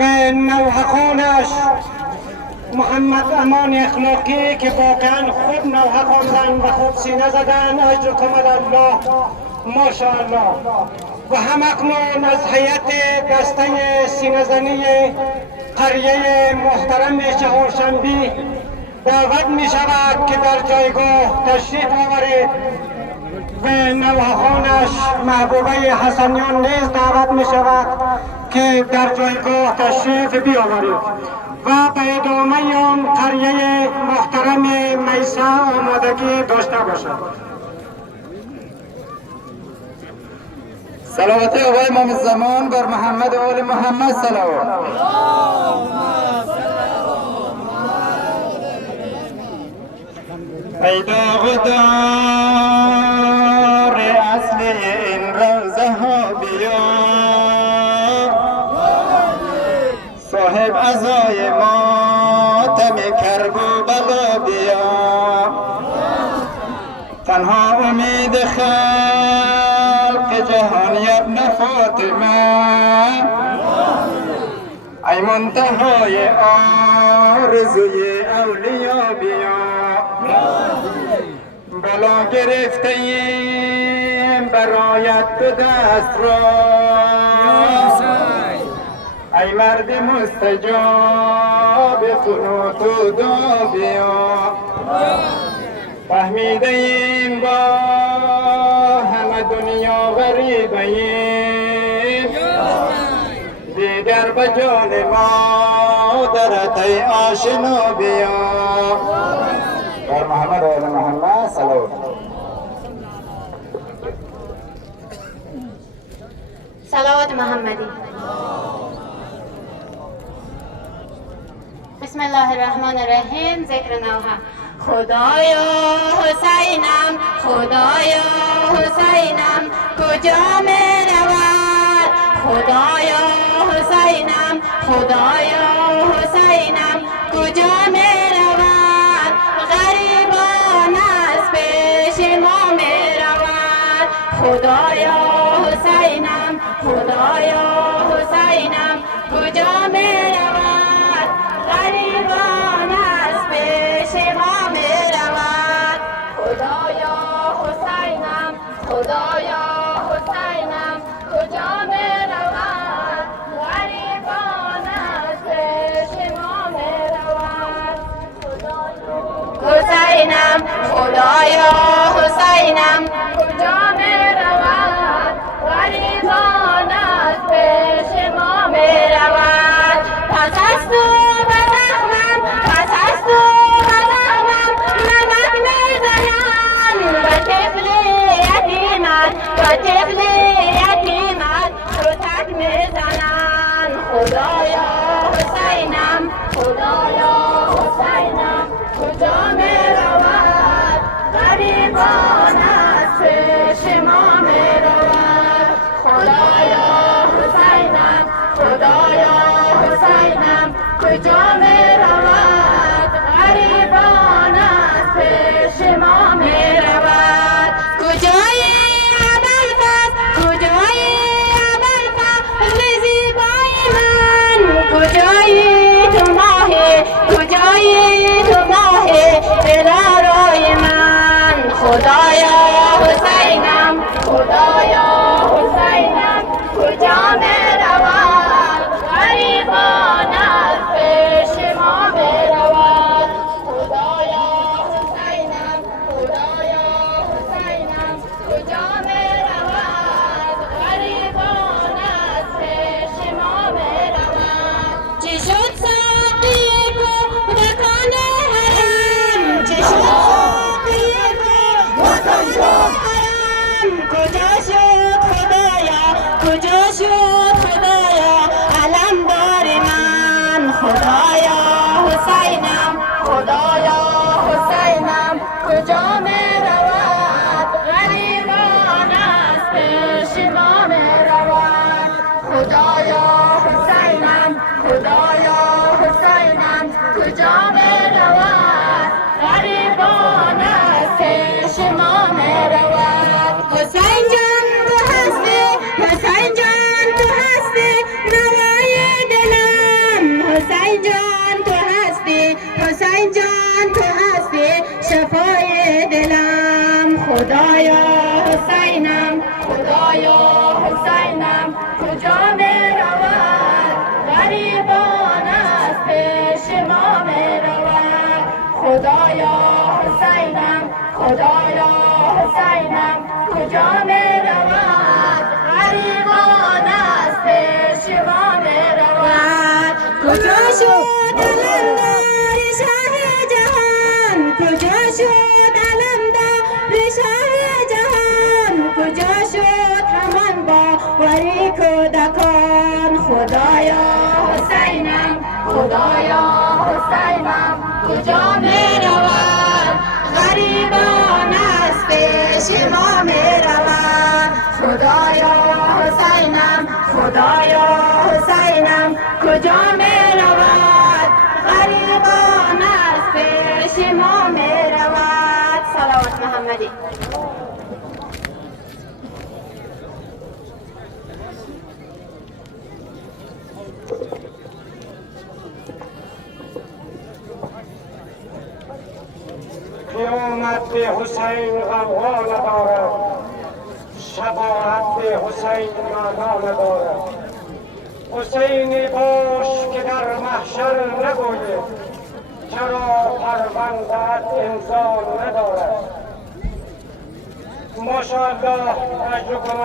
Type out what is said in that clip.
و نوحخانش محمد امان اخلاقی که واقعا خوب نوحه خواندن و خوب سینه زدن، اجرکم الله ماشاءالله. و همکنون از هیئت دسته سینه زنی قریه محترم چهارشنبی دعوت می شود که در جایگاه تشریف آورید و نوحه‌خانش محبوبه حسنیان نیز دعوت می شود که در جایگاه تشریف بیاورید و به ادامه آن قریه محترم میسه آمادگی داشته باشد. صلوات آقای امام زمان بر محمد و آل محمد صلوات. ای داغدار اصل این روزه ها بیا، صاحب عزای ماتم کرب و بلا بیا، تنها امید خلق جهان ابن فاطمه، ای منتهای آرزوی اولیا بیا، بلا گرفته ایم برایت دو دست را، ای مرد مستجاب قنوت و دعا بیا، فهمیده ایم با همه دنیا غریبه ایم، دیگر به جان مادرت ای آشنا بیا. بر محمد و آل محمد صلوات. صلوات محمدی. بسم الله الرحمن الرحیم. ذکر نوحه. خدایا حسینم، خدایا حسینم کجا می رود، خدایا حسینم، خدایا حسینم کجا می رود، غریبان از پیش ما می رود، خدایا حسینم، خدایا حسینم کجا می رود، غریبان از پیش ما می رود، خدایا حسینم، خدایا حسینم کجا می رود، غریبان از پیش ما می رود، حسینم، خدایا حسینم کجا می رود، غریبان از پیش ما می رود، پس از تو بزخمم، پس از تو بزخمم نمک می زنم به طفل یتیمت، به طفل یتیمت کتک می زنم، خدایا حسینم، خدایا حسینم کجا می رود، غریبان از پیش ما می رود، خدایا حسینم، خدایا حسینم کجا می رود، غریبان از پیش ما می رود، کجایی ابوالفضل، کجایی ابوالفضل زیبای من، کجایی تو ماه، کجایی تو ماه دلارای من، خدایا حسینم، خدایا حسینم کجا می رود، غریبان از پیش ما می رود، خدایا حسینم، خدایا حسینم کجا می رود، غریبان از پیش ما می رود، چی شد ساقی کودکان حرم، چی شد ساقی کودکان حرم، کجا شد خدایا، کجا شد خدایا علمدار من، خدایا حسینم، خدایا حسینم کجا می رود، غریبان از پیش ما می رود، خدایا حسینم، خدایا حسینم کجا می رود، غریبان از پیش ما می رود، حسین جان تو هستی، حسین جان تو هستی نوای دلم، حسین جان تو هستی، حسین جان تو هستی شفای دلم. خدایا حسینم، خدایا حسینم کجا می رود، غریبان از پیش ما می رود. خدایا حسینم، خدایا حسینم کجا می رود، غریبان از پیش ما می رود. کجا شد علمدار شاه جهان، کجا شد علمدار شاه جهان، کجا شد همان باوری کودکان. خدایا حسینم، خدایا حسینم کجا می رود، غریبان از پیش ما می رود. خدایا حسینم، خدایا حسینم کجا می رود، غریبان از پیش ما می رود. صلوات محمدی. قیامت به حسین غوغا ندارد، شفاعت به حسین معنا ندارد. حسینی باش که در محشر نگوید، چرا پرونده‌ات امضا ندارد. ماشاءالله اجرکم